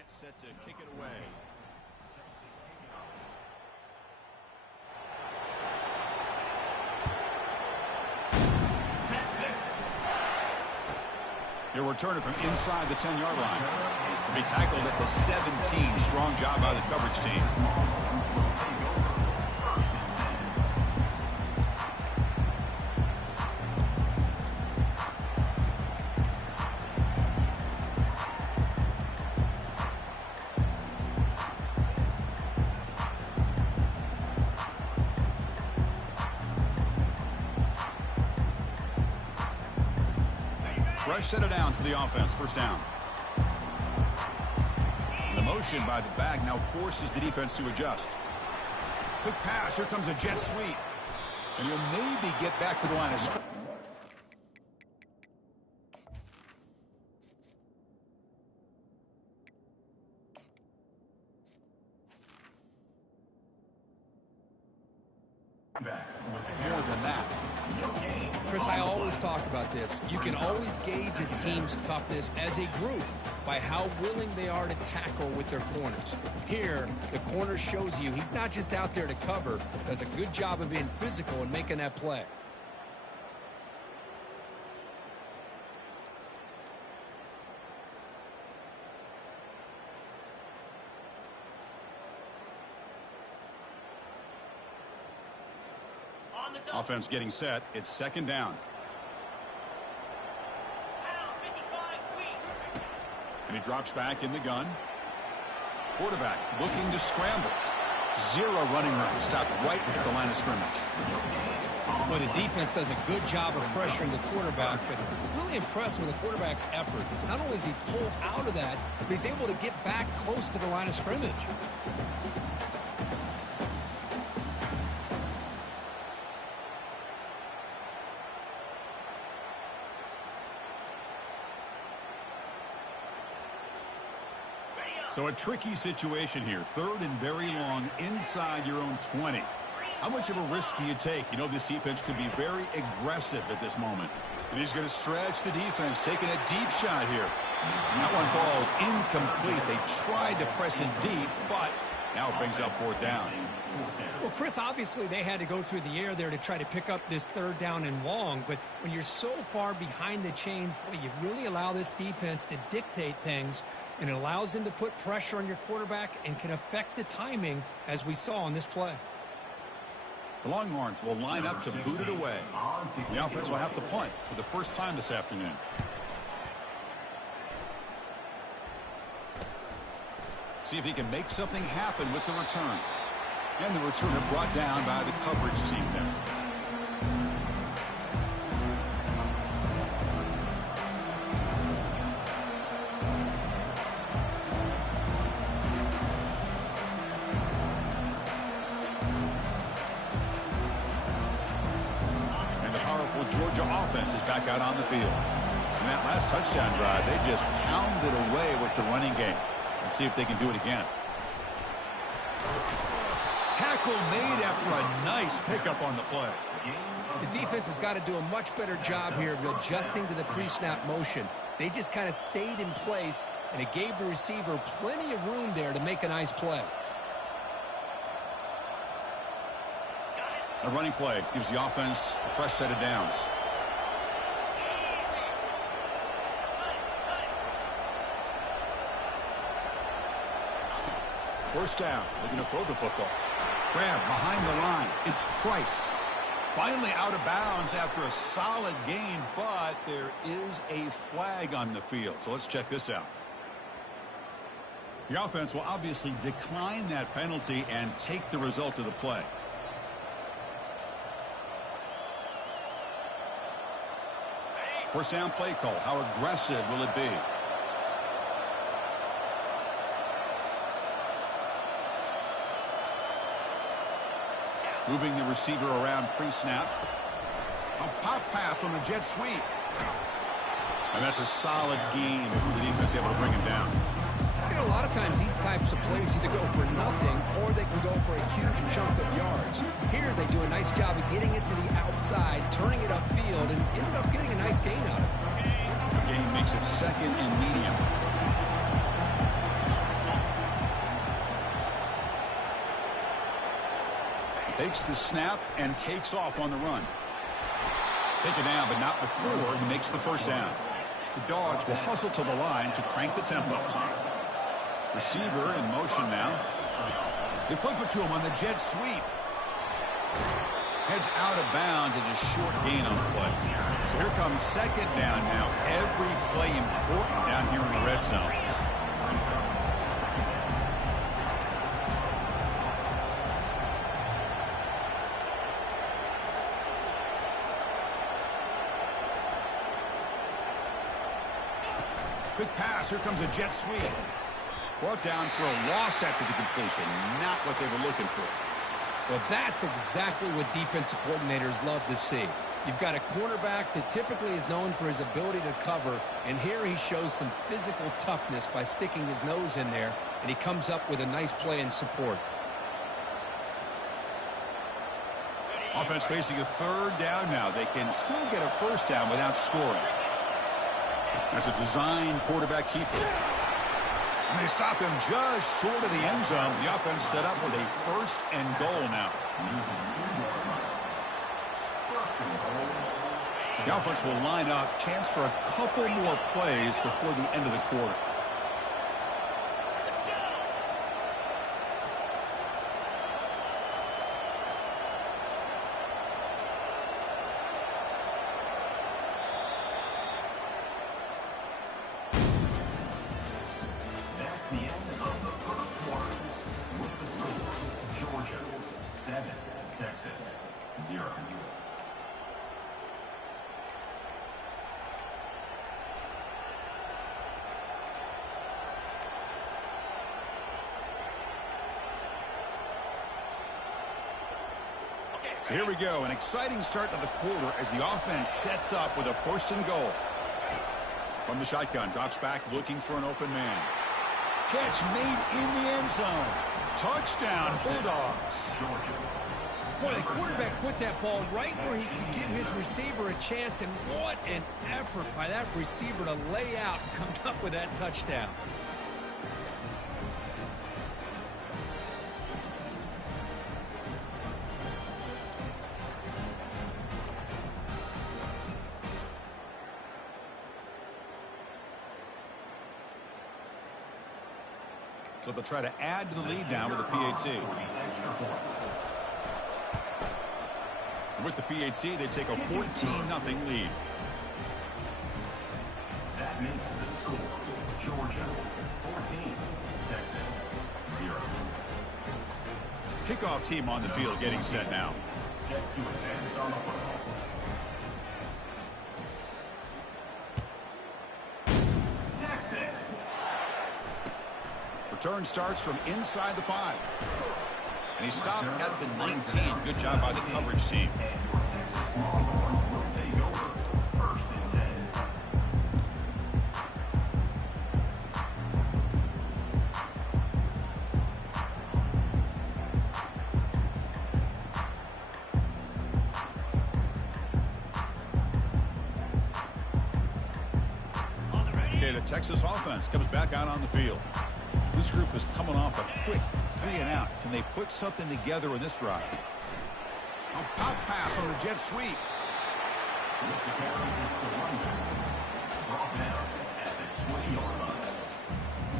gets set to kick it away. He'll return it from inside the 10-yard line. He'll be tackled at the 17. Strong job by the coverage team. Fresh set of downs for the offense. First down. And the motion by the back now forces the defense to adjust. Quick pass. Here comes a jet sweep. And he'll maybe get back to the line of scrimmage. More than that. Chris, I always talk about this. You can always gauge a team's toughness as a group by how willing they are to tackle with their corners. Here, the corner shows you he's not just out there to cover, does a good job of being physical and making that play. Offense getting set. It's second down. And he drops back in the gun. Quarterback looking to scramble. Zero running room. Stopped right at the line of scrimmage. Well, the defense does a good job of pressuring the quarterback, but really impressed with the quarterback's effort. Not only does he pull out of that, but he's able to get back close to the line of scrimmage. So a tricky situation here. Third and very long inside your own 20. How much of a risk do you take? You know, this defense could be very aggressive at this moment. And he's going to stretch the defense, taking a deep shot here. That one falls incomplete. They tried to press it deep, but now it brings up fourth down. Well, Chris, obviously they had to go through the air there to try to pick up this third down and long, but when you're so far behind the chains, boy, you really allow this defense to dictate things, and it allows them to put pressure on your quarterback and can affect the timing, as we saw on this play. The Longhorns will line up to boot it away. The offense will have to punt for the first time this afternoon. See if he can make something happen with the return. And the returner brought down by the coverage team there. And the powerful Georgia offense is back out on the field. In that last touchdown drive, they just pounded away with the running game. Let's see if they can do it again. Tackle made after a nice pickup on the play. The defense has got to do a much better job here of adjusting to the pre-snap motion. They just kind of stayed in place, and it gave the receiver plenty of room there to make a nice play. A running play gives the offense a fresh set of downs. First down, looking to throw the football. Grab behind the line. It's Price. Finally out of bounds after a solid game, but there is a flag on the field. So let's check this out. The offense will obviously decline that penalty and take the result of the play. First down play call. How aggressive will it be? Moving the receiver around pre-snap. A pop pass on the jet sweep. And that's a solid gain for the defense able to bring him down. You know, a lot of times these types of plays either go for nothing or they can go for a huge chunk of yards. Here they do a nice job of getting it to the outside, turning it upfield, and ended up getting a nice gain out of it. The gain makes it second and medium. Takes the snap and takes off on the run. Taken down, but not before he makes the first down. The Dogs will hustle to the line to crank the tempo. Receiver in motion now. They flip it to him on the jet sweep. Heads out of bounds as a short gain on the play. So here comes second down now. Every play important down here in the red zone. Quick pass. Here comes a jet sweep. Brought down for a loss after the completion. Not what they were looking for. Well, that's exactly what defensive coordinators love to see. You've got a cornerback that typically is known for his ability to cover, and here he shows some physical toughness by sticking his nose in there, and he comes up with a nice play in support. Offense facing a third down now. They can still get a first down without scoring. That's a design quarterback keeper. And they stop him just short of the end zone. The offense set up with a first and goal now. The offense will line up. Chance for a couple more plays before the end of the quarter. So here we go, an exciting start to the quarter as the offense sets up with a first and goal. From the shotgun, drops back looking for an open man. Catch made in the end zone. Touchdown, Bulldogs. Boy, the quarterback put that ball right where he could give his receiver a chance, and what an effort by that receiver to lay out and come up with that touchdown. So they'll try to add to the lead now with the PAT. With the PAT, they take a 14-0 lead. That makes the score Georgia 14, Texas 0. Kickoff team on the field getting set now. Set to advance on the football. Return starts from inside the 5. And he stopped at the 19. Good job by the coverage team. Okay, the Texas offense comes back out on the field. This group is coming off a quick 3-and-out. Can they put something together in this drive? A pop pass on the jet sweep.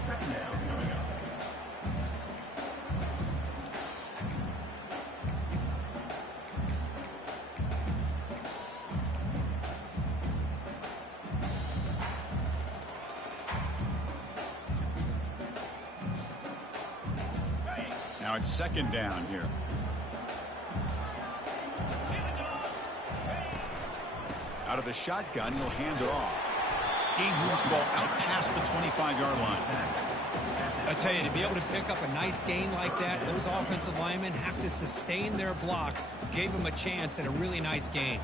Second down coming up. Now it's second down here. Out of the shotgun, he'll hand it off. Gabe moves the ball out past the 25-yard line. I tell you, to be able to pick up a nice gain like that, those offensive linemen have to sustain their blocks. Gave him a chance at a really nice gain.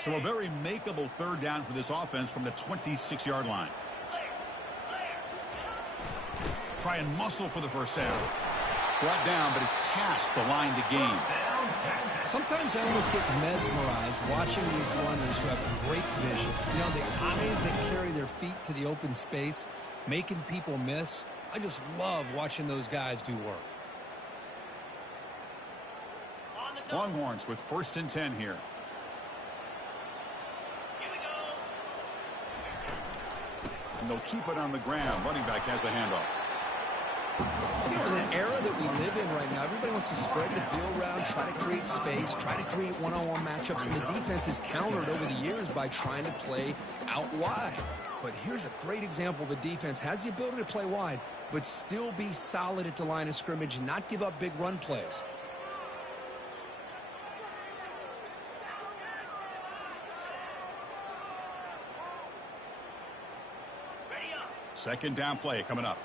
So a very makeable third down for this offense from the 26-yard line. Try and muscle for the first down. Brought down, but it's past the line to gain. Sometimes I almost get mesmerized watching these runners who have great vision. You know, the eyes that carry their feet to the open space, making people miss. I just love watching those guys do work. Longhorns with 1st and 10 here. And they'll keep it on the ground. Running back has the handoff. You know, in the era that we live in right now, everybody wants to spread the field around, try to create space, try to create one-on-one matchups, and the defense is countered over the years by trying to play out wide. But here's a great example. The defense has the ability to play wide, but still be solid at the line of scrimmage and not give up big run plays. Second down play coming up.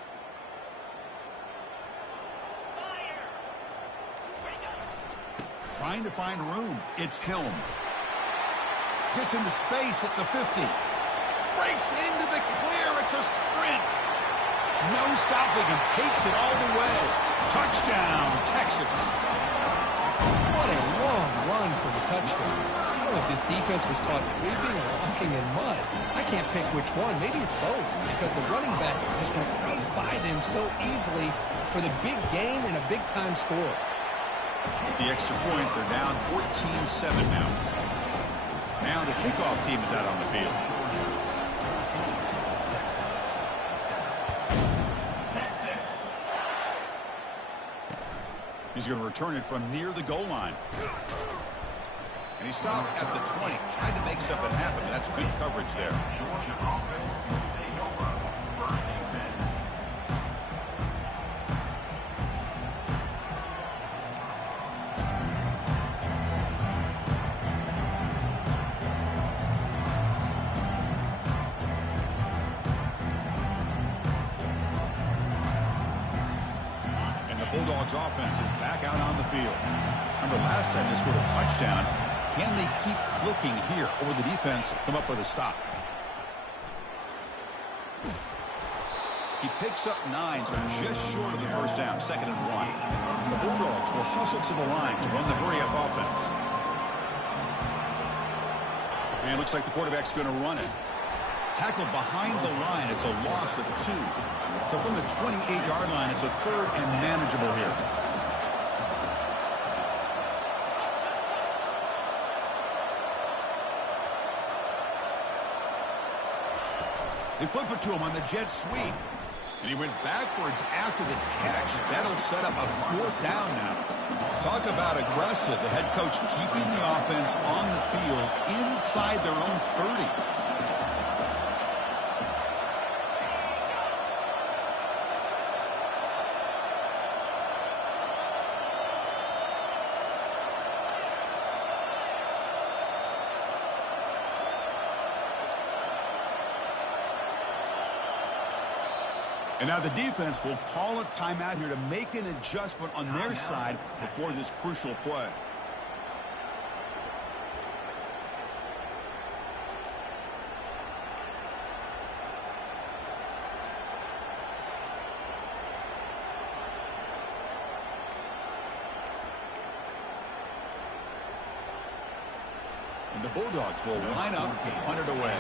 Trying to find room. It's Helm. Gets into space at the 50. Breaks into the clear. It's a sprint. No stopping him. Takes it all the way. Touchdown, Texas. What a long run for the touchdown. I don't know if this defense was caught sleeping or walking in mud. I can't pick which one. Maybe it's both, because the running back just went right by them so easily for the big gain and a big-time score. With the extra point, they're down 14-7 now. Now the kickoff team is out on the field. He's going to return it from near the goal line. And he stopped at the 20, trying to make something happen. That's good coverage there. Georgia offense will take over. 1st and 10. And the Bulldogs offense is back out on the field. Remember last time they scored a touchdown. Can they keep clicking here, or will the defense come up with a stop? He picks up 9, so just short of the 1st down, 2nd and 1. The Bulldogs will hustle to the line to run the hurry-up offense. And it looks like the quarterback's going to run it. Tackled behind the line. It's a loss of 2. So from the 28-yard line, it's a 3rd and manageable here. They flip it to him on the jet sweep. And he went backwards after the catch. That'll set up a 4th down now. Talk about aggressive. The head coach keeping the offense on the field inside their own 30. And now the defense will call a timeout here to make an adjustment on their side before this crucial play. And the Bulldogs will line up to punt it away.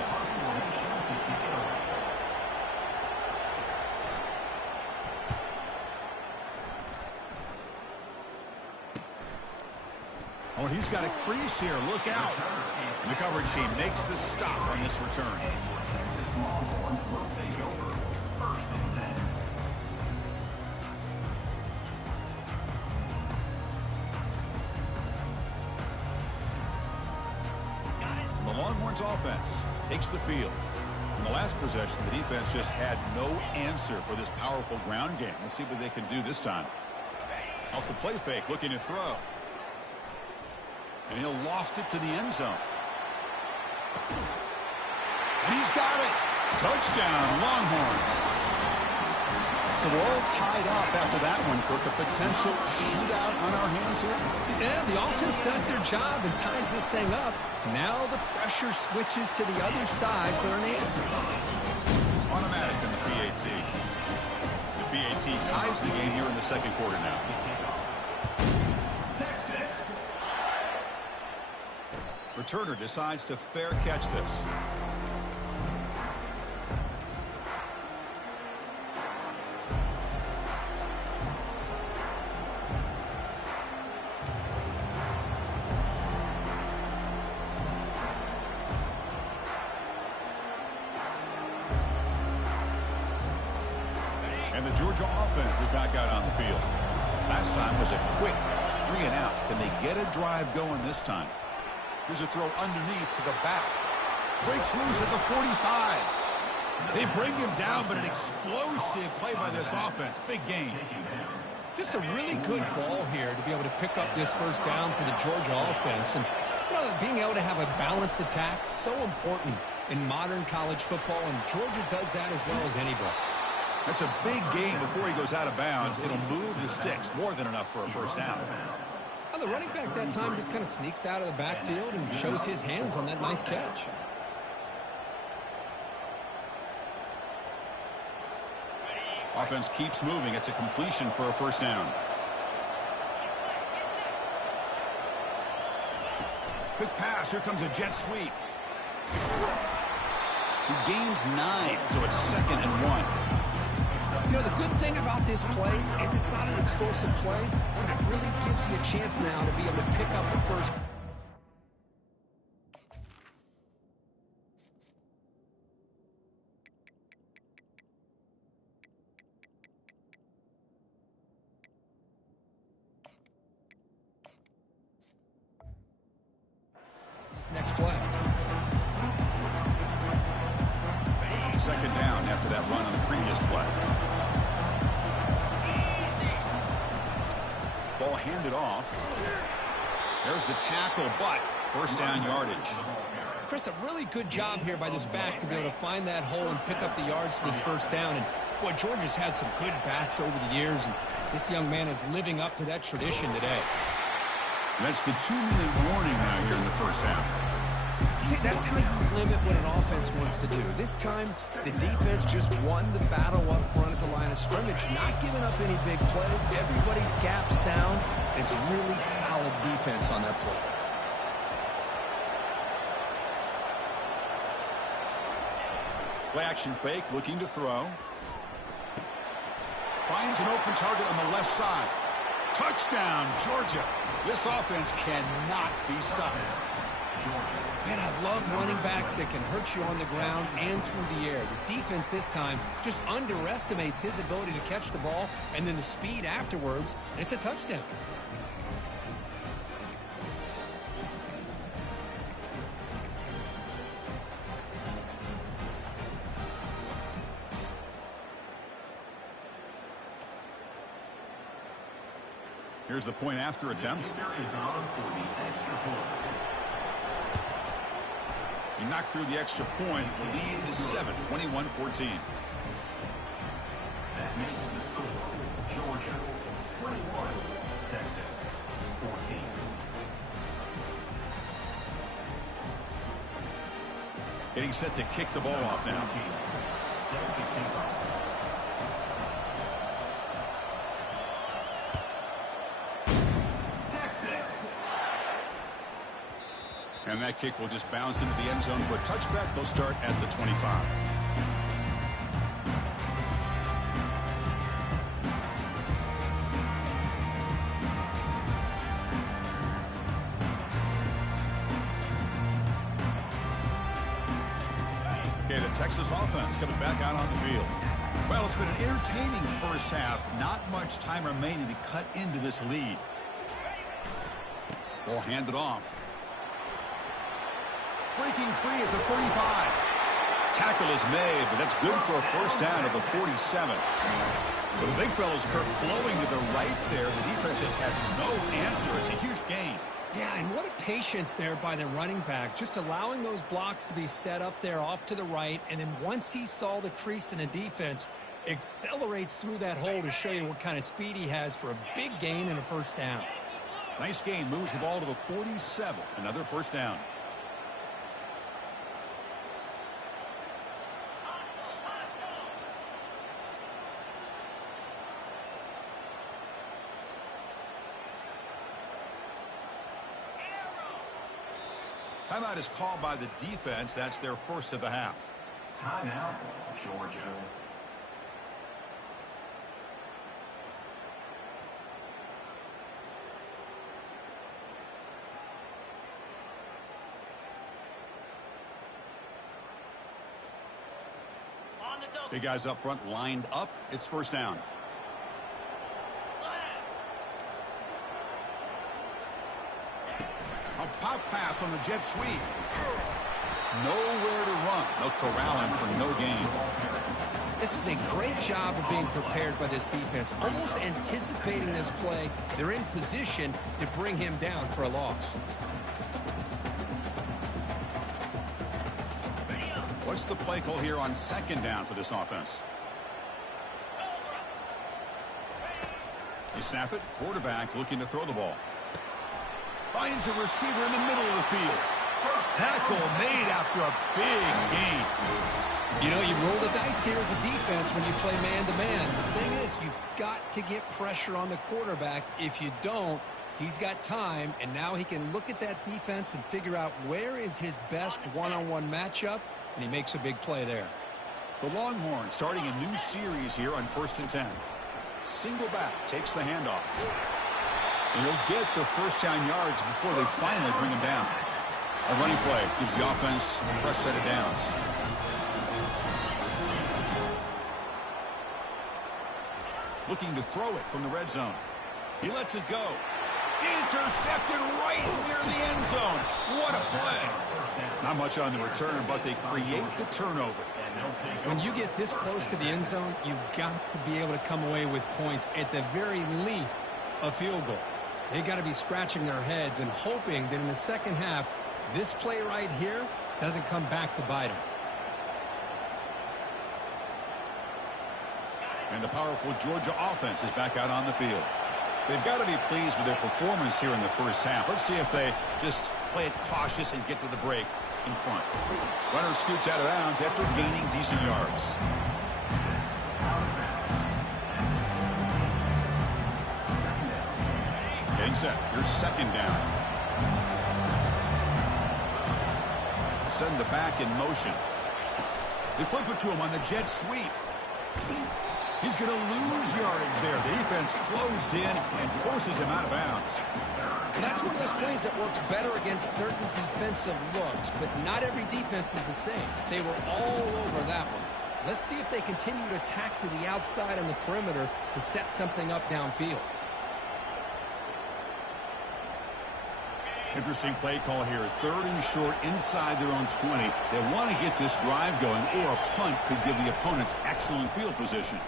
Oh, he's got a crease here. Look out. The coverage team makes the stop on this return. Texas Longhorns will take over. 1st and 10. The Longhorns offense takes the field. In the last possession, the defense just had no answer for this powerful ground game. Let's see what they can do this time. Off the play fake, looking to throw. And he'll loft it to the end zone. And he's got it. Touchdown, Longhorns. So we're all tied up after that one, Kirk. A potential shootout on our hands here. Yeah, the offense does their job and ties this thing up. Now the pressure switches to the other side for an answer. Automatic in the PAT. The PAT ties the game here in the 2nd quarter now. Texas. Returner decides to fair catch this. And the Georgia offense is back out on the field. Last time was a quick 3 and out. Can they get a drive going this time? Here's a throw underneath to the back. Breaks loose at the 45. They bring him down, but an explosive play by this offense. Big gain. Just a really good ball here to be able to pick up this first down for the Georgia offense. And being able to have a balanced attack, so important in modern college football, and Georgia does that as well as anybody. That's a big gain before he goes out of bounds. It'll move the sticks, more than enough for a first down. Well, the running back that time just kind of sneaks out of the backfield and shows his hands on that nice catch. Offense keeps moving. It's a completion for a first down. Quick pass. Here comes a jet sweep. He gains 9, so it's 2nd and 1. You know, the good thing about this play is it's not an explosive play, but it really gives you a chance now to be able to pick up the first. This next play. 2nd down after that run on the previous play. Ball handed off. There's the tackle, but first down yardage. Chris, a really good job here by this back to be able to find that hole and pick up the yards for his first down. And, boy, Georgia's had some good backs over the years, and this young man is living up to that tradition today. That's the 2-minute warning now here in the first half. See, that's how you limit what an offense wants to do. This time, the defense just won the battle up front at the line of scrimmage, not giving up any big plays. Everybody's gap sound. It's really solid defense on that play. Play action fake, looking to throw. Finds an open target on the left side. Touchdown, Georgia. This offense cannot be stopped. Man, I love running backs that can hurt you on the ground and through the air. The defense this time just underestimates his ability to catch the ball, and then the speed afterwards, and it's a touchdown. Here's the point after attempt. He knocked through the extra point. The lead is 7, 21-14. That makes the score Georgia 21, Texas 14. Getting set to kick the ball off now. Set to kick off. And that kick will just bounce into the end zone for a touchback. They'll start at the 25. Okay, the Texas offense comes back out on the field. Well, it's been an entertaining first half. Not much time remaining to cut into this lead. Ball handed off. Breaking free at the 35. Tackle is made, but that's good for a first down at the 47. But the big fella's Kirk flowing to the right there. The defense just has no answer. It's a huge gain. Yeah, and what a patience there by the running back, just allowing those blocks to be set up there off to the right, and then once he saw the crease in the defense, accelerates through that hole to show you what kind of speed he has for a big gain and a first down. Nice gain, moves the ball to the 47. Another first down. Timeout is called by the defense. That's their first of the half. Timeout, Georgia. Big guys up front lined up. It's first down. A pop pass on the jet sweep. Nowhere to run. They'll corral him for no gain. This is a great job of being prepared by this defense. Almost anticipating this play. They're in position to bring him down for a loss. What's the play call here on second down for this offense? You snap it. Quarterback looking to throw the ball. Finds a receiver in the middle of the field. Tackle made after a big gain. You know, you roll the dice here as a defense when you play man-to-man. The thing is, you've got to get pressure on the quarterback. If you don't, he's got time, and now he can look at that defense and figure out where is his best one-on-one matchup, and he makes a big play there. The Longhorns starting a new series here on 1st and 10. Single back takes the handoff. And he'll get the first down yards before they finally bring him down. A running play gives the offense a fresh set of downs. Looking to throw it from the red zone. He lets it go. Intercepted right near the end zone. What a play. Not much on the return, but they create the turnover. When you get this close to the end zone, you've got to be able to come away with points, at the very least, a field goal. They got to be scratching their heads and hoping that in the second half, this play right here doesn't come back to bite them. And the powerful Georgia offense is back out on the field. They've got to be pleased with their performance here in the first half. Let's see if they just play it cautious and get to the break in front. Runner scoots out of bounds after gaining decent yards. Getting set. Here's second down. Send the back in motion. They flip it to him on the jet sweep. He's going to lose yardage there. The defense closed in and forces him out of bounds. And that's one of those plays that works better against certain defensive looks, but not every defense is the same. They were all over that one. Let's see if they continue to attack to the outside on the perimeter to set something up downfield. Interesting play call here. 3rd and short inside their own 20. They want to get this drive going, or a punt could give the opponents excellent field position.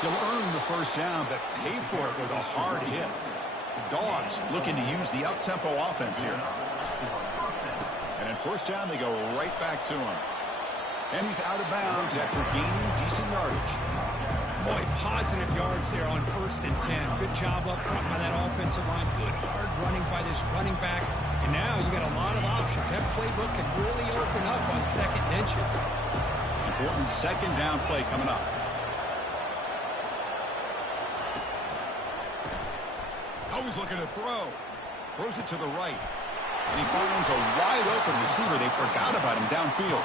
They'll earn the first down, but pay for it with a hard hit. The Dogs looking to use the up-tempo offense here. And at first down, they go right back to him. And he's out of bounds after gaining decent yardage. Boy, positive yards there on 1st and 10. Good job up front by that offensive line. Good hard running by this running back. And now you got a lot of options. That playbook can really open up on 2nd and inches. Important second down play coming up. Always looking to throw. Throws it to the right. And he finds a wide open receiver. They forgot about him downfield.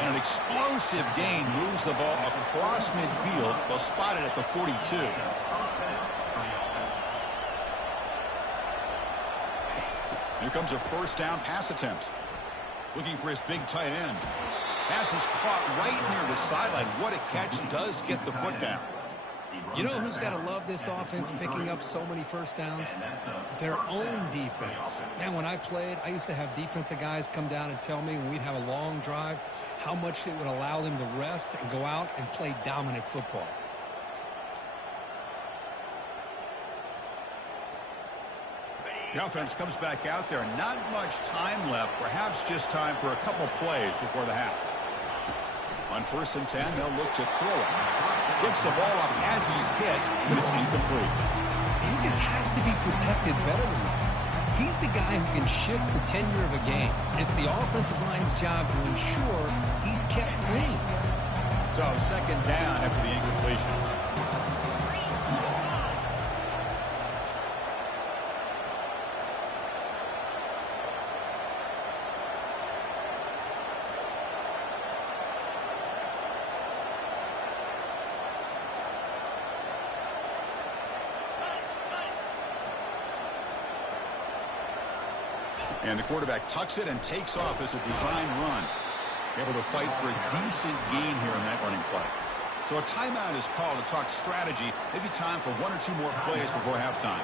And an explosive gain moves the ball across midfield. They'll spot it at the 42. Here comes a first down pass attempt. Looking for his big tight end. Pass is caught right near the sideline. What a catch. Does get the foot down. You know who's got to love this offense picking up so many first downs? Their own defense. Man, when I played, I used to have defensive guys come down and tell me when we'd have a long drive how much it would allow them to rest and go out and play dominant football. The offense comes back out there. Not much time left. Perhaps just time for a couple plays before the half. On 1st and 10, they'll look to throw it. Gets the ball up as he's hit, but it's incomplete. He just has to be protected better than that. He's the guy who can shift the tenure of a game. It's the offensive line's job to ensure he's kept clean. So, second down after the incompletion. And the quarterback tucks it and takes off as a design run. Able to fight for a decent gain here in that running play. So a timeout is called to talk strategy. Maybe time for one or two more plays before halftime.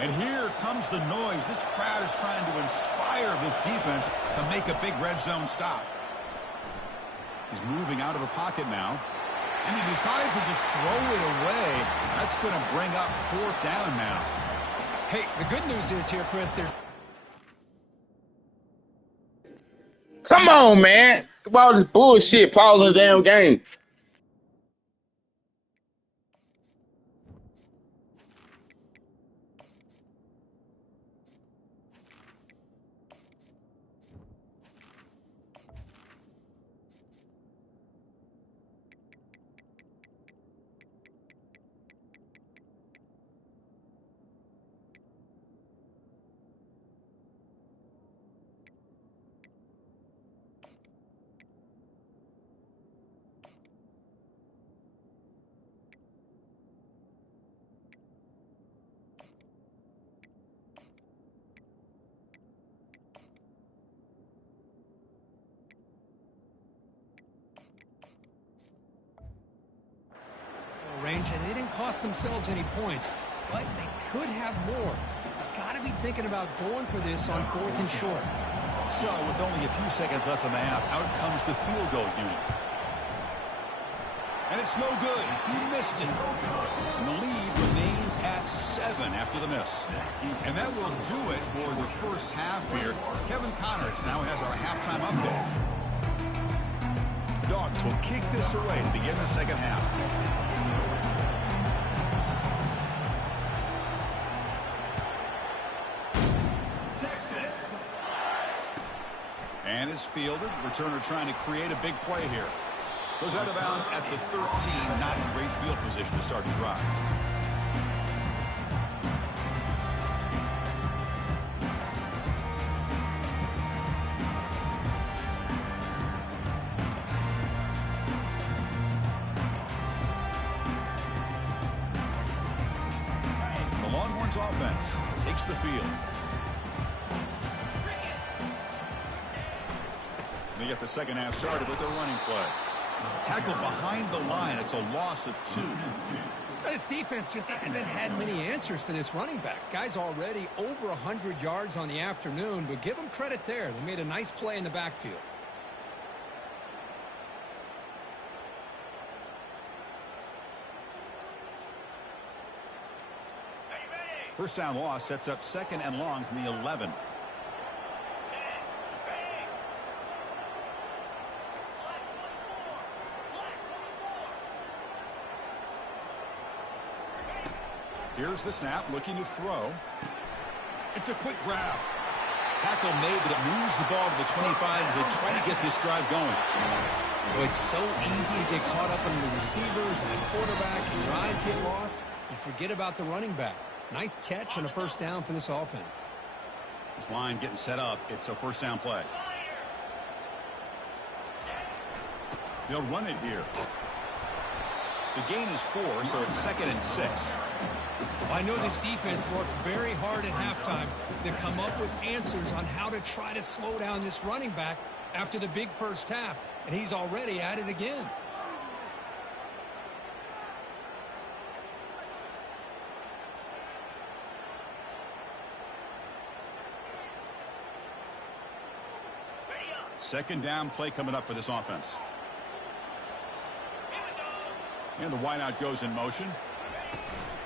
And here comes the noise. This crowd is trying to inspire this defense to make a big red zone stop. He's moving out of the pocket now. And he decides to just throw it away. That's going to bring up 4th down now. Hey, the good news is here, Chris, there's... Come on, man. All this bullshit. Pause the damn game. range, and they didn't cost themselves any points, but they could have more. Got to be thinking about going for this on 4th and short. So, with only a few seconds left in the half, out comes the field goal unit. And it's no good. He missed it. And the lead remains at 7 after the miss. And that will do it for the first half here. Kevin Connors now has our halftime update. Dogs will kick this away to begin the second half. And it's fielded. Returner trying to create a big play here. Goes out of bounds at the 13. Not in great field position to start the drive. The Longhorns offense takes the field. They get the second half started with their running play. Tackled behind the line. It's a loss of 2. This defense just hasn't had many answers for this running back. Guy's already over 100 yards on the afternoon, but give them credit there. They made a nice play in the backfield. First down loss sets up 2nd and long from the 11. Here's the snap, looking to throw. It's a quick grab. Tackle made, but it moves the ball to the 25 as they try to get this drive going. Well, it's so easy to get caught up in the receivers and the quarterback, and your eyes get lost. You forget about the running back. Nice catch and a first down for this offense. This line getting set up. It's a first down play. They'll run it here. The gain is 4, so it's 2nd and 6. I know this defense worked very hard at halftime to come up with answers on how to try to slow down this running back after the big first half, and he's already at it again. Second down play coming up for this offense. And the wideout goes in motion.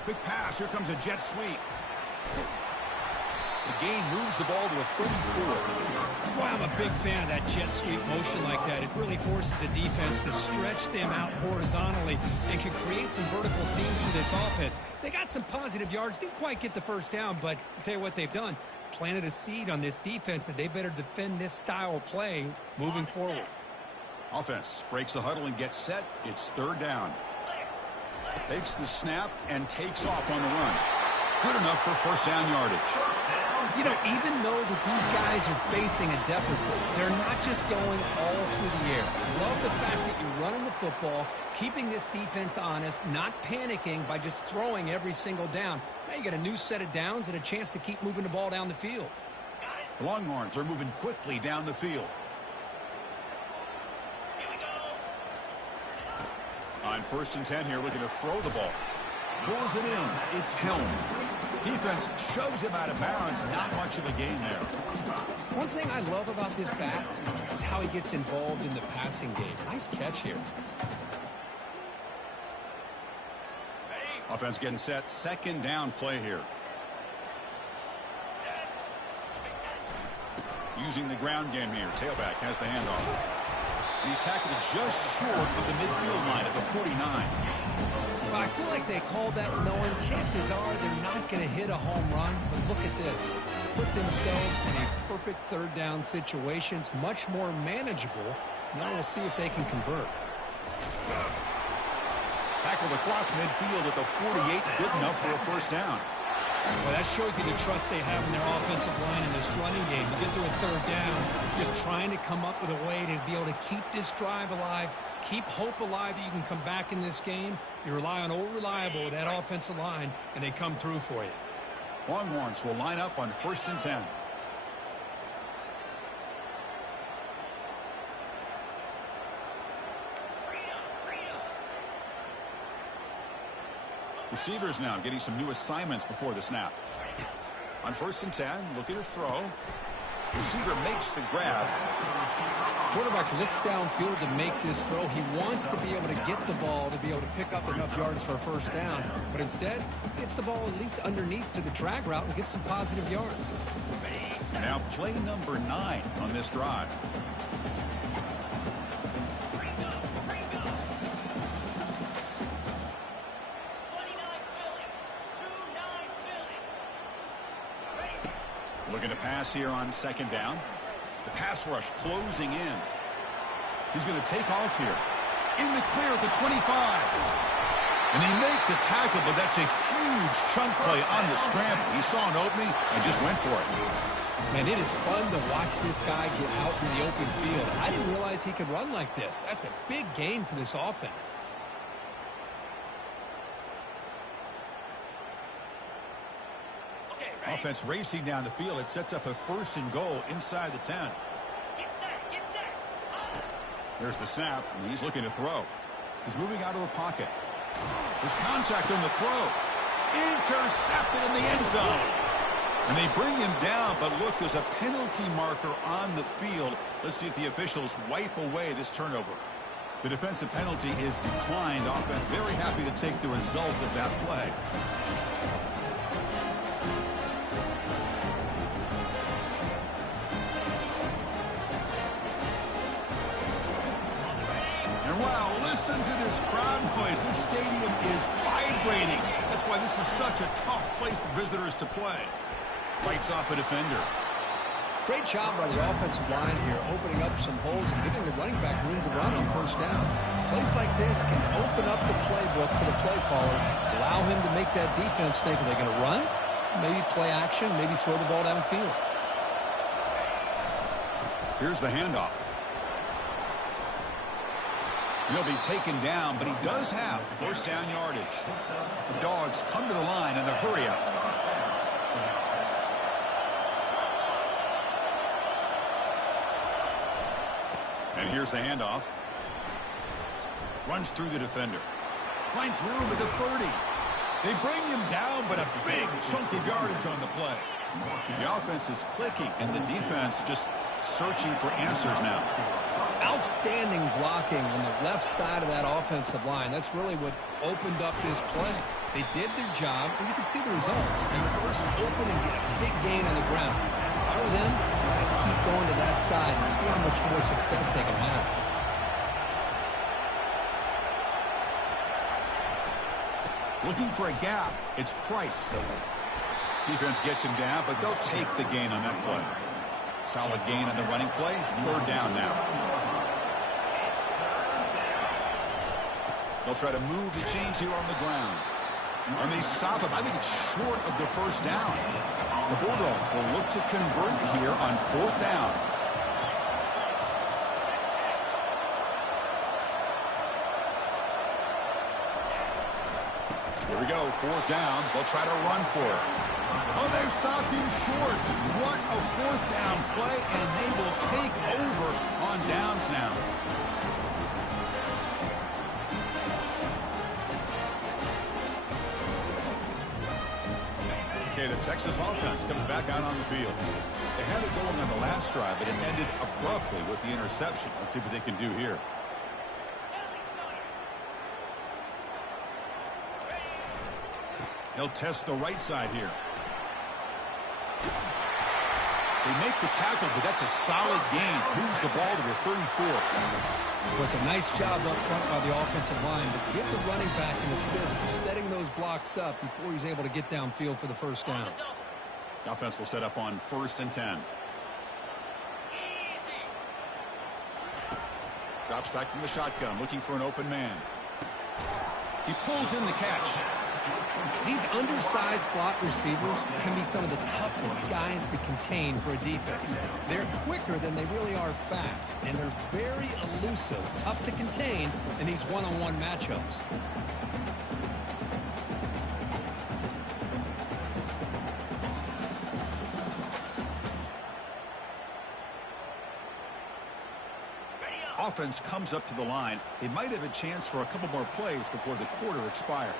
Quick pass. Here comes a jet sweep. The gain moves the ball to the 34. Boy, I'm a big fan of that jet sweep motion like that. It really forces the defense to stretch them out horizontally and can create some vertical seams for this offense. They got some positive yards. Didn't quite get the first down, but I'll tell you what they've done. Planted a seed on this defense that they better defend this style of play moving forward. Offense breaks the huddle and gets set. It's 3rd down. Takes the snap and takes off on the run. Good enough for first down yardage. You know, even though that these guys are facing a deficit, they're not just going all through the air. Love the fact that you're running the football, keeping this defense honest, not panicking by just throwing every single down. Now you got a new set of downs and a chance to keep moving the ball down the field. The Longhorns are moving quickly down the field. On 1st and 10 here, looking to throw the ball. Pulls it in. It's Helm. Defense shoves him out of bounds. Not much of a gain there. One thing I love about this back is how he gets involved in the passing game. Nice catch here. Offense getting set. Second down play here. Using the ground game here. Tailback has the handoff. And he's tackled just short of the midfield line at the 49. Well, I feel like they called that knowing chances are they're not going to hit a home run. But look at this. Put themselves in a perfect third down situation. It's much more manageable. Now we'll see if they can convert. Tackled across midfield at the 48. Good enough for a first down. Well, that shows you the trust they have in their offensive line in this running game. You get to a third down, just trying to come up with a way to be able to keep this drive alive, keep hope alive that you can come back in this game. You rely on Old Reliable, that offensive line, and they come through for you. Longhorns will line up on 1st and 10. Receivers now getting some new assignments before the snap. On 1st and 10, looking to throw. Receiver makes the grab. Quarterback looks downfield to make this throw. He wants to be able to get the ball to be able to pick up enough yards for a first down. But instead, he gets the ball at least underneath to the drag route and gets some positive yards. Now play number 9 on this drive. Looking to pass here on 2nd down. The pass rush closing in. He's going to take off here. In the clear at the 25. And they make the tackle, but that's a huge chunk play on the scramble. He saw an opening and just went for it. Man, it is fun to watch this guy get out in the open field. I didn't realize he could run like this. That's a big gain for this offense. Offense racing down the field. It sets up a 1st and goal inside the 10. There's the snap, and he's looking to throw. He's moving out of the pocket. There's contact on the throw. Intercepted in the end zone. And they bring him down, but look, there's a penalty marker on the field. Let's see if the officials wipe away this turnover. The defensive penalty is declined. Offense very happy to take the result of that play. Wow, listen to this crowd noise. This stadium is vibrating. That's why this is such a tough place for visitors to play. Fights off a defender. Great job by the offensive line here, opening up some holes and giving the running back room to run on first down. Plays like this can open up the playbook for the play caller, allow him to make that defense think, are they going to run? Maybe play action, maybe throw the ball downfield. Here's the handoff. He'll be taken down, but he does have first down yardage. The Dogs come to the line in the hurry up. And here's the handoff. Runs through the defender. Finds room at the 30. They bring him down, but a big chunk of yardage on the play. The offense is clicking, and the defense just searching for answers now. Outstanding blocking on the left side of that offensive line. That's really what opened up this play. They did their job, and you can see the results. They first open and get a big gain on the ground. If I were them, I'd keep going to that side and see how much more success they can have. Looking for a gap. It's Price. Defense gets him down, but they'll take the gain on that play. Solid gain on the running play. Third down now. They'll try to move the chains here on the ground. And they stop him. I think it's short of the first down. The Bulldogs will look to convert here on 4th down. Here we go, 4th down. They'll try to run for it. Oh, they've stopped him short. What a 4th down play, and they will take over on downs now. Okay, the Texas offense comes back out on the field. They had it going on the last drive, but it ended abruptly with the interception. Let's see what they can do here. He'll test the right side here. They make the tackle, but that's a solid gain. Moves the ball to the 34. It was a nice job up front by the offensive line, but give the running back an assist for setting those blocks up before he's able to get downfield for the first down. The offense will set up on 1st and 10. Drops back from the shotgun, looking for an open man. He pulls in the catch. These undersized slot receivers can be some of the toughest guys to contain for a defense. They're quicker than they really are fast, and they're very elusive, tough to contain in these one-on-one matchups. Offense comes up to the line. They might have a chance for a couple more plays before the quarter expires.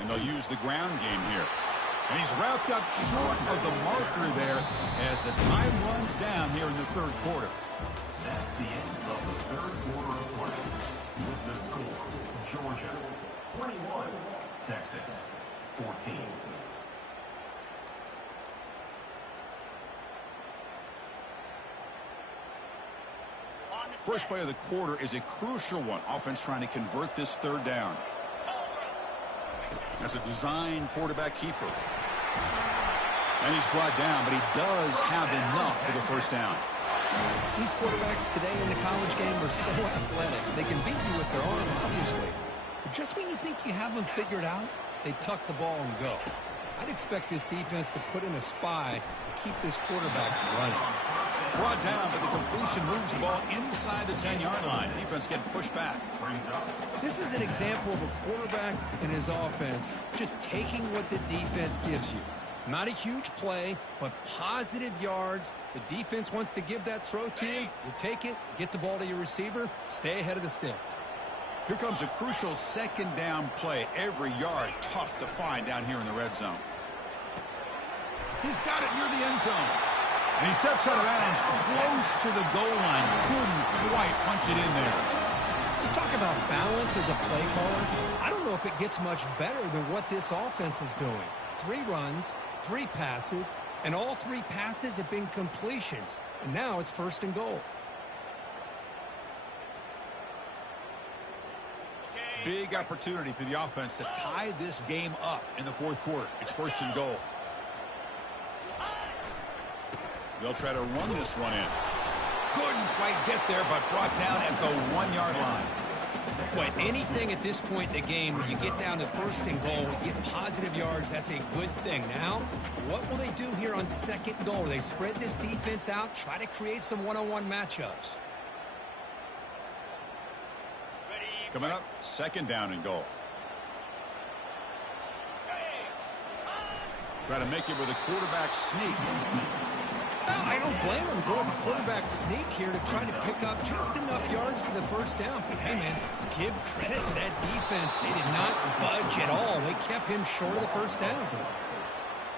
And they'll use the ground game here. And he's wrapped up short of the marker there as the time runs down here in the 3rd quarter. That's the end of the 3rd quarter of play. With the score, Georgia 21, Texas 14. First play of the quarter is a crucial one. Offense trying to convert this 3rd down. That's a design quarterback keeper. And he's brought down, but he does have enough for the first down. These quarterbacks today in the college game are so athletic. They can beat you with their arm, obviously. But just when you think you have them figured out, they tuck the ball and go. I'd expect this defense to put in a spy to keep this quarterback from running. Brought down, but the completion moves the ball inside the 10-yard line. Defense getting pushed back. This is an example of a quarterback and his offense just taking what the defense gives you. Not a huge play, but positive yards. The defense wants to give that throw to you. You take it, get the ball to your receiver, stay ahead of the sticks. Here comes a crucial 2nd down play. Every yard tough to find down here in the red zone. He's got it near the end zone. And he steps out of bounds close to the goal line. Couldn't quite punch it in there. You talk about balance as a play caller. I don't know if it gets much better than what this offense is doing. 3 runs, 3 passes, and all 3 passes have been completions. And now it's 1st and goal. Big opportunity for the offense to tie this game up in the 4th quarter. It's 1st and goal. They'll try to run this one in. Couldn't quite get there, but brought down at the 1-yard line. But anything at this point in the game, when you get down to 1st and goal, get positive yards, that's a good thing. Now, what will they do here on 2nd goal? They spread this defense out, try to create some one-on-one matchups. Coming up, 2nd down and goal. Try to make it with a quarterback sneak. No, I don't blame them. Go with the quarterback sneak here to try to pick up just enough yards for the first down. But, hey, man, give credit to that defense. They did not budge at all. They kept him short of the first down.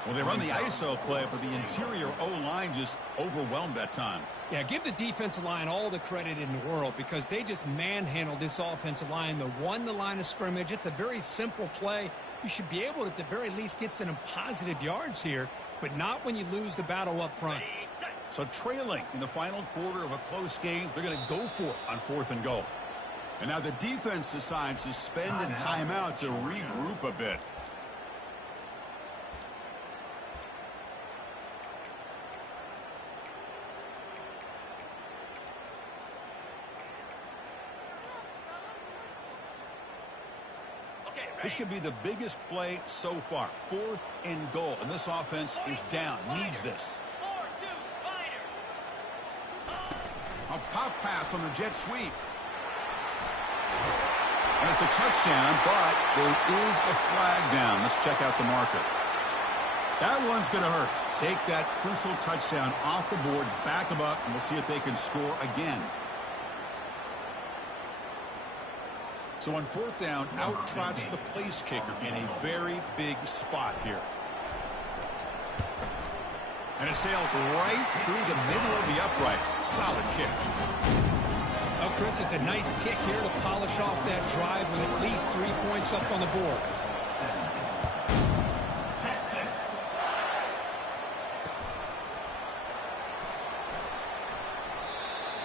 Well, they run the ISO play, but the interior O-line just overwhelmed that time. Yeah, give the defensive line all the credit in the world because they just manhandled this offensive line. They won the line of scrimmage. It's a very simple play. You should be able to, at the very least, get some positive yards here, but not when you lose the battle up front. So trailing in the final quarter of a close game, they're going to go for it on 4th and goal. And now the defense decides to spend a timeout to regroup a bit. This could be the biggest play so far. 4th and goal, and this offense is down. Needs this. A pop pass on the jet sweep. And it's a touchdown, but there is a flag down. Let's check out the marker. That one's going to hurt. Take that crucial touchdown off the board, back them up, and we'll see if they can score again. So on 4th down, out trots the place kicker in a very big spot here. And it sails right through the middle of the uprights. Solid kick. Oh, Chris, it's a nice kick here to polish off that drive with at least 3 points up on the board.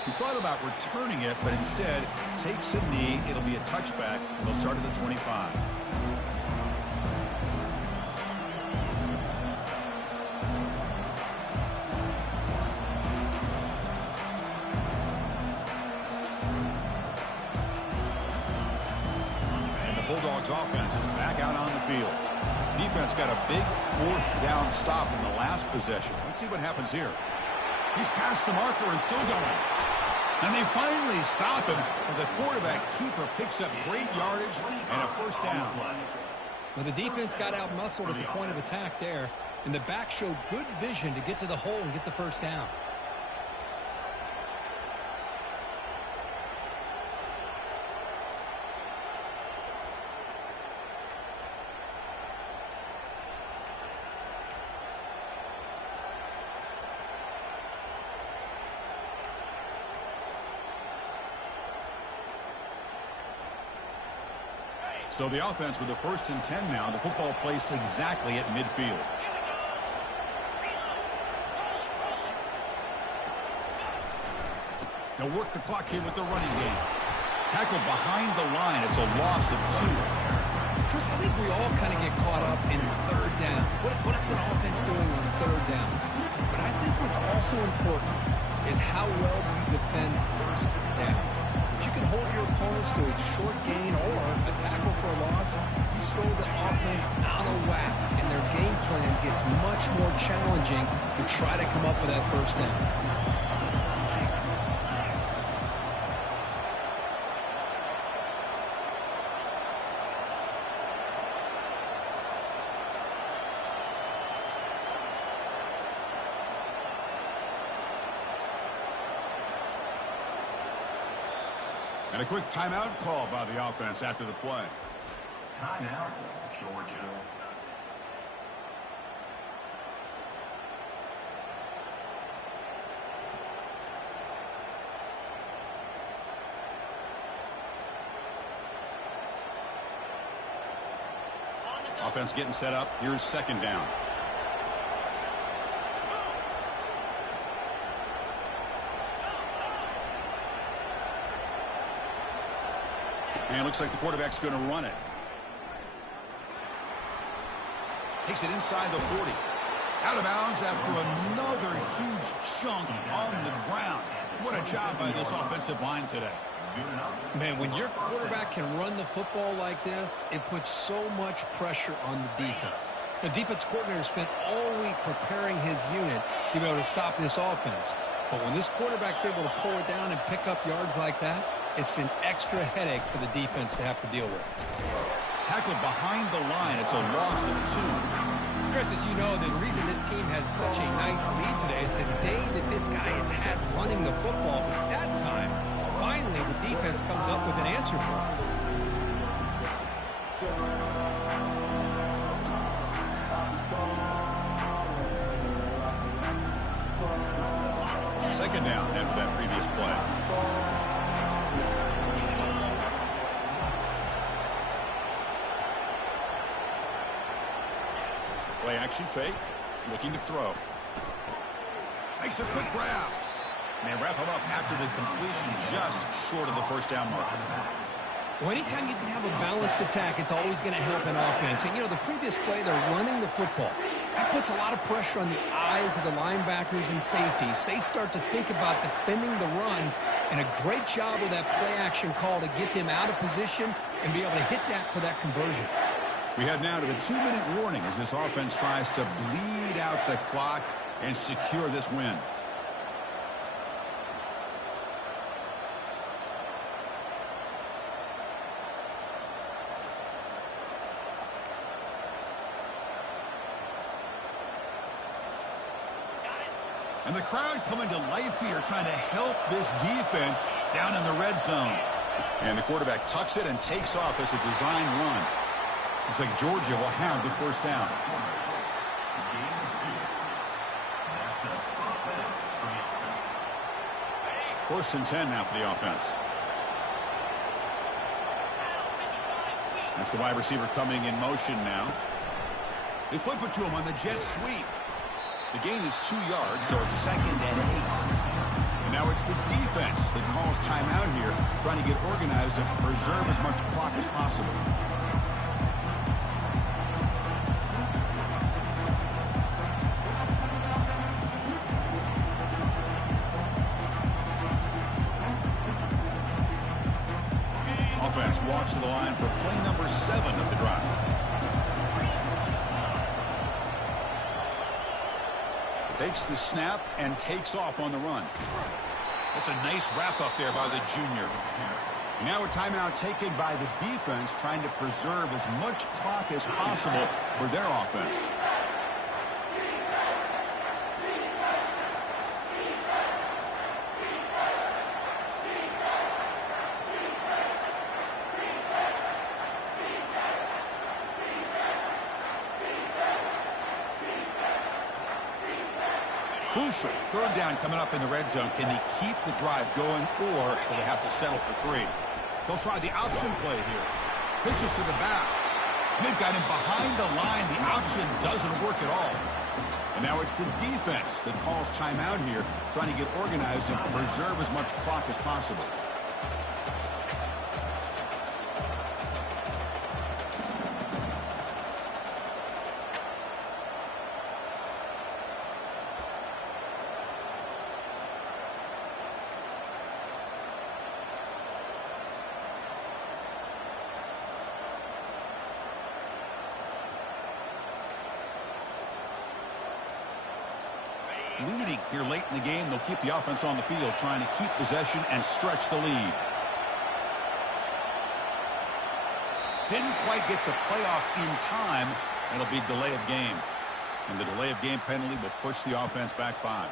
He thought about returning it, but instead takes a knee. It'll be a touchback. They'll start at the 25. And the Bulldogs offense is back out on the field. Defense got a big 4th down stop in the last possession. Let's see what happens here. He's past the marker and still going. And they finally stop him, but the quarterback keeper picks up great yardage and a 1st down. Well, the defense got out-muscled at the point of attack there, and the back showed good vision to get to the hole and get the 1st down. So the offense with the 1st and 10 now. The football placed exactly at midfield. They'll work the clock here with the running game. Tackled behind the line. It's a loss of 2. Chris, I think we all kind of get caught up in 3rd down. What's the offense doing on 3rd down? But I think what's also important is how well you defend 1st down. If you can hold your opponents to a short gain or a tackle for a loss, you throw the offense out of whack, and their game plan gets much more challenging to try to come up with that 1st down. And a quick timeout call by the offense after the play. Timeout, Georgia. Offense getting set up. Here's 2nd down. And it looks like the quarterback's going to run it. Takes it inside the 40. Out of bounds after another huge chunk on the ground. What a job by this offensive line today. Man, when your quarterback can run the football like this, it puts so much pressure on the defense. The defense coordinator spent all week preparing his unit to be able to stop this offense. But when this quarterback's able to pull it down and pick up yards like that, it's an extra headache for the defense to have to deal with. Tackled behind the line. It's a loss of 2. Chris, as you know, the reason this team has such a nice lead today is the day that this guy has had running the football. But that time, finally, the defense comes up with an answer for him. 2nd down after that previous play. Play action fake. Looking to throw. Makes a quick grab. And they wrap him up after the completion just short of the 1st down mark. Well, anytime you can have a balanced attack, it's always going to help an offense. And, you know, the previous play, they're running the football. That puts a lot of pressure on the eyes of the linebackers and safeties. They start to think about defending the run, and a great job with that play action call to get them out of position and be able to hit that for that conversion. We head now to the 2-minute warning as this offense tries to bleed out the clock and secure this win. And the crowd coming to life here, trying to help this defense down in the red zone. And the quarterback tucks it and takes off as a design run. Looks like Georgia will have the first down. First and 10 now for the offense. That's the wide receiver coming in motion now. They flip it to him on the jet sweep. The gain is 2 yards, so it's 2nd and 8. And now it's the defense that calls timeout here, trying to get organized and preserve as much clock as possible. Offense walks to the line for play number 7 of the drive. Takes the snap and takes off on the run. That's a nice wrap up there by the junior. Now a timeout taken by the defense, trying to preserve as much clock as possible for their offense. Crucial. 3rd down coming up in the red zone. Can they keep the drive going, or will they have to settle for 3? They'll try the option play here. Pitches to the back. They've got him behind the line. The option doesn't work at all. And now it's the defense that calls timeout here, trying to get organized and preserve as much clock as possible. Leading here late in the game, they'll keep the offense on the field, trying to keep possession and stretch the lead. Didn't quite get the playoff in time. It'll be delay of game. And the delay of game penalty will push the offense back 5.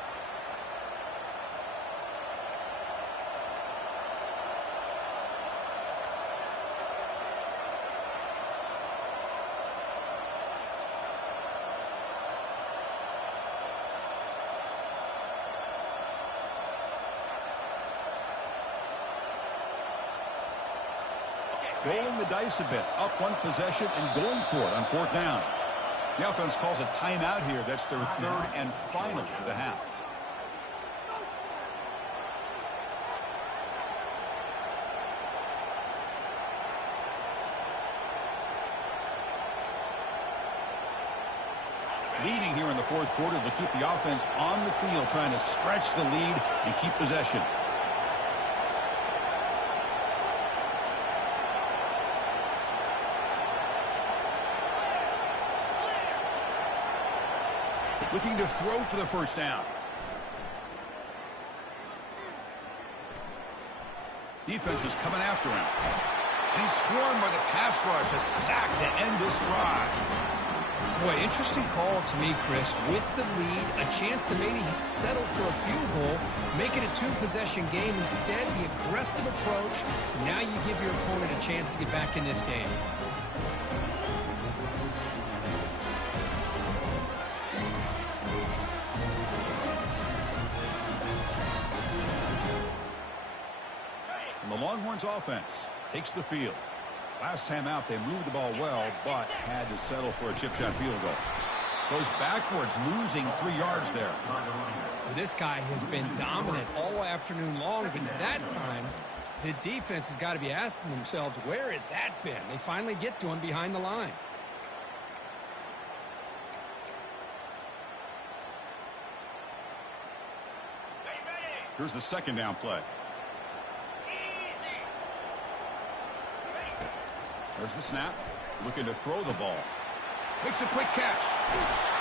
Rolling the dice a bit, up 1 possession and going for it on 4th down. The offense calls a timeout here. That's their 3rd and final of the half. Leading here in the 4th quarter, they'll keep the offense on the field, trying to stretch the lead and keep possession. Looking to throw for the first down. Defense is coming after him. And he's swarmed by the pass rush. A sack to end this drive. Boy, interesting call to me, Chris. With the lead, a chance to maybe settle for a field goal, make it a 2-possession game. Instead, the aggressive approach. Now you give your opponent a chance to get back in this game. And the Longhorns offense takes the field. Last time out, they moved the ball well, but had to settle for a chip shot field goal. Goes backwards, losing 3 yards there. Well, this guy has been dominant all afternoon long, but that time, the defense has got to be asking themselves, where has that been? They finally get to him behind the line. Here's the 2nd down play. There's the snap. Looking to throw the ball. Makes a quick catch.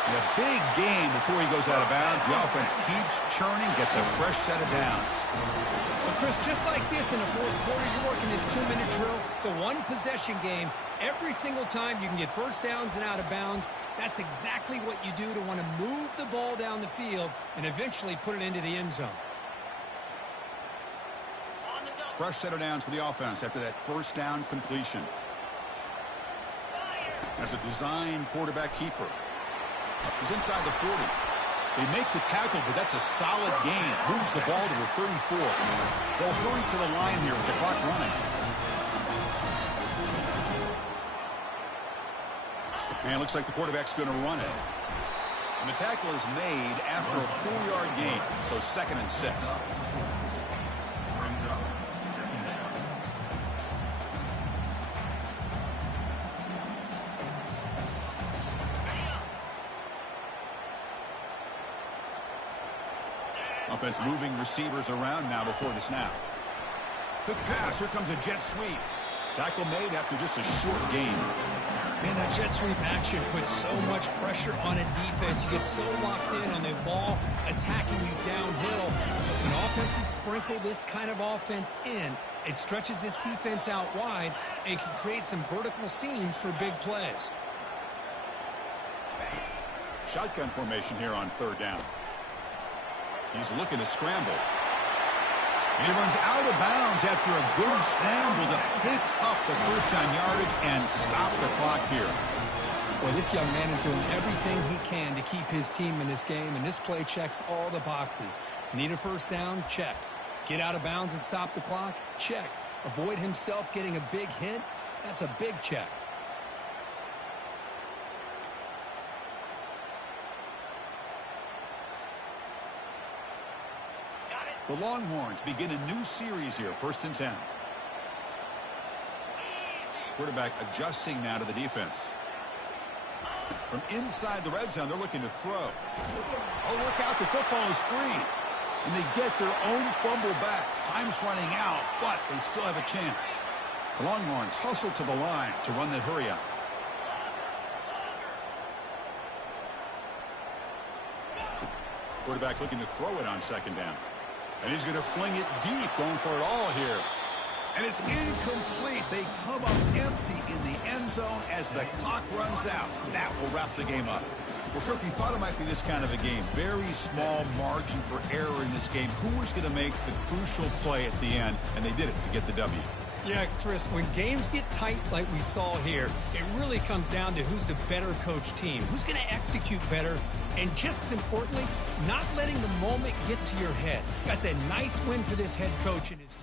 And a big gain before he goes out of bounds. The offense keeps churning, gets a fresh set of downs. Well, Chris, just like this in the fourth quarter, you're working this 2-minute drill. It's a one-possession game. Every single time you can get first downs and out of bounds. That's exactly what you do to want to move the ball down the field and eventually put it into the end zone. Fresh set of downs for the offense after that first down completion. That's a design quarterback keeper. He's inside the 40. They make the tackle, but that's a solid gain. Moves the ball to the 34. They'll hurry to the line here with the clock running. And it looks like the quarterback's going to run it. And the tackle is made after a 4-yard gain, so 2nd and 6. Offense moving receivers around now before the snap. Quick pass. Here comes a jet sweep. Tackle made after just a short gain. Man, that jet sweep action puts so much pressure on a defense. You get so locked in on the ball attacking you downhill. When offenses sprinkle this kind of offense in, it stretches this defense out wide and can create some vertical seams for big plays. Shotgun formation here on 3rd down. He's looking to scramble. And he runs out of bounds after a good scramble to pick up the first-down yardage and stop the clock here. Boy, this young man is doing everything he can to keep his team in this game, and this play checks all the boxes. Need a first down? Check. Get out of bounds and stop the clock? Check. Avoid himself getting a big hit? That's a big check. The Longhorns begin a new series here, 1st and 10. Quarterback adjusting now to the defense. From inside the red zone, they're looking to throw. Oh, look out, the football is free. And they get their own fumble back. Time's running out, but they still have a chance. The Longhorns hustle to the line to run that hurry up. Quarterback looking to throw it on 2nd down. And he's going to fling it deep, going for it all here. And it's incomplete. They come up empty in the end zone as the clock runs out. That will wrap the game up. Well, Kirk, you thought it might be this kind of a game. Very small margin for error in this game. Who was going to make the crucial play at the end? And they did it to get the W. Yeah, Chris, when games get tight like we saw here, it really comes down to who's the better coach team, who's going to execute better, and just as importantly, not letting the moment get to your head. That's a nice win for this head coach and his team.